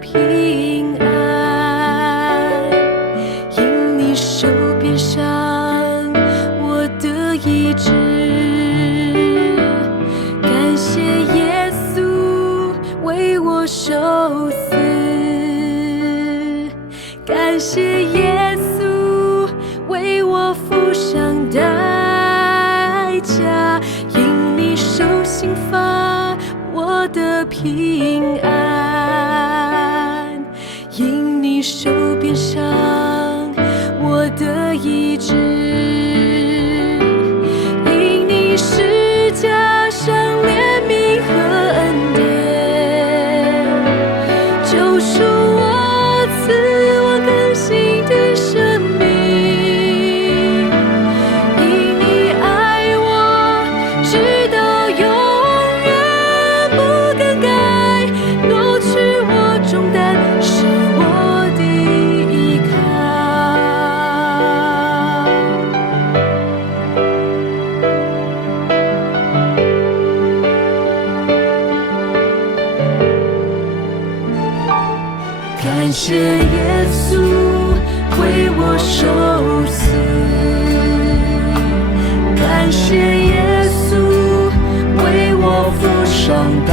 平安，因你手边上我的医治。感谢耶稣为我受死，感谢耶稣为我付上代价，因你手心发我的平安，因你手边上我的医治，因你十架上怜悯和恩典，救赎我，赐我更新的生命。因你爱我，直到永远不更改，挪去我重担，是我的依靠。感谢耶稣为我受死，感谢耶稣为我付上代